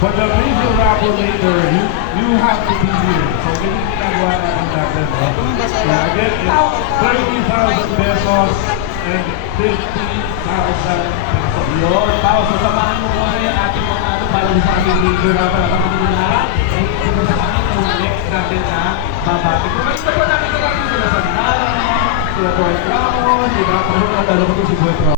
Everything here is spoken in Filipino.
But the visual raffle later, you have to be here. So, ganyan ginagawa natin. So, again, it's 30,000 pesos and 50,000 pesos. Yun, Pao, so samahan mo muna yung ating mga ano para sa ating video na para kami nila. Eh, ito sa akin yung next natin na babati. Kung ito po natin sila sa Sandara, sila Boy Crown, diba? Kung ano, dalawa ko si Boy Crown.